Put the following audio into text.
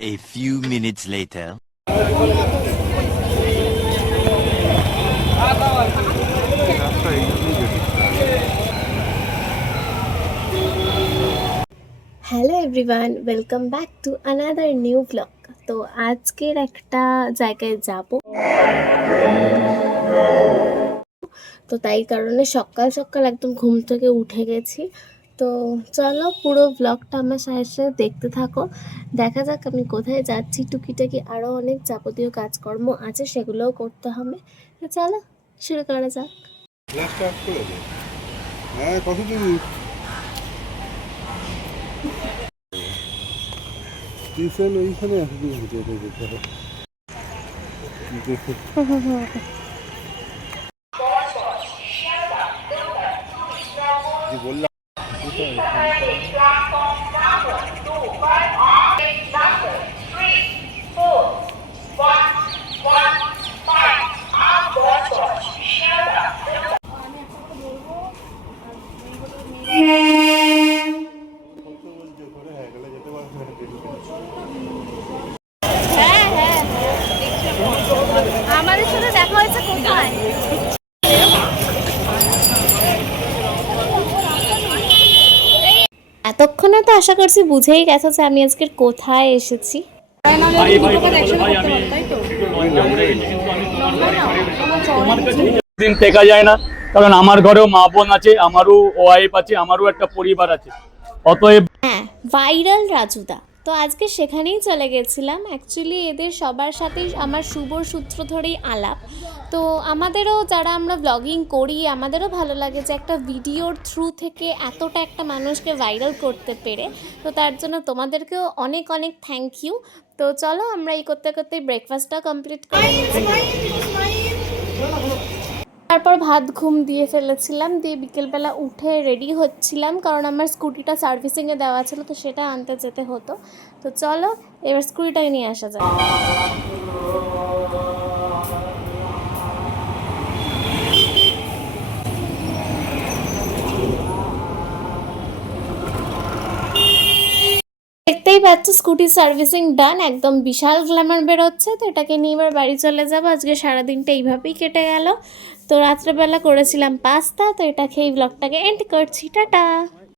few minutes later. Hello everyone welcome back to another new blog তো আজকের একটা জায়গায় যাব। তো তাই কারণে সকাল সকাল একদম ঘুম থেকে উঠে গেছি। তো চলো পুরো ব্লগটা আমার সাথে দেখতে থাকো। দেখা যাক আমি কোথায় যাচ্ছি। টুকিটাকি আরও অনেক যাবতীয় কাজকর্ম আছে, সেগুলোও করতে হবে। তো চলো শুরু করা যাক। হ্যাঁ বললাম কত বলছে ঘরে হ্যাঁ গেলে যেতে পারবে না আমাদের সাথে দেখা হয়েছে কোথায় এতক্ষণে তো আশা করছি বুঝেই গেছো যে আমি আজকে কোথায় এসেছি। দিন টেকা যায় না কারণ আমার ঘরেও মা বোন আছে আমারও ওয়াইফ আছে আমারও একটা পরিবার আছে। অতএব হ্যাঁ ভাইরাল রাজুদা। তো আজকে সেখানেই চলে গেছিলাম। অ্যাকচুয়ালি এদের সবার সাথেই আমার শুভ সূত্র ধরেই আলাপ। তো আমাদেরও যারা আমরা ব্লগিং করি, আমাদেরও ভালো লাগে যে একটা ভিডিওর থ্রু থেকে এতটা একটা মানুষকে ভাইরাল করতে পেরে। তো তার জন্য তোমাদেরকেও অনেক অনেক থ্যাংক ইউ তো চলো আমরা এই করতে করতে ব্রেকফাস্টটা কমপ্লিট করে। তারপর ভাত ঘুম দিয়ে ফেলেছিলাম, দিয়ে বিকেলবেলা উঠে রেডি হচ্ছিলাম, কারণ আমার স্কুটিটা সার্ভিসিংয়ে দেওয়া ছিল, তো সেটা আনতে যেতে হতো। তো চলো, এবার স্কুটিটাই নিয়ে আসা যায় দেখতেই পাচ্ছ, স্কুটি সার্ভিসিং ডান একদম বিশাল গ্ল্যামার বেরোচ্ছে, তো এটাকে নিয়ে এবার বাড়ি চলে যাব। আজকে সারাদিনটা এইভাবেই কেটে গেল। তো রাত্রেবেলা করেছিলাম পাস্তা তো এটা খেয়ে ব্লগটাকে এন্ড করছি। টাটা!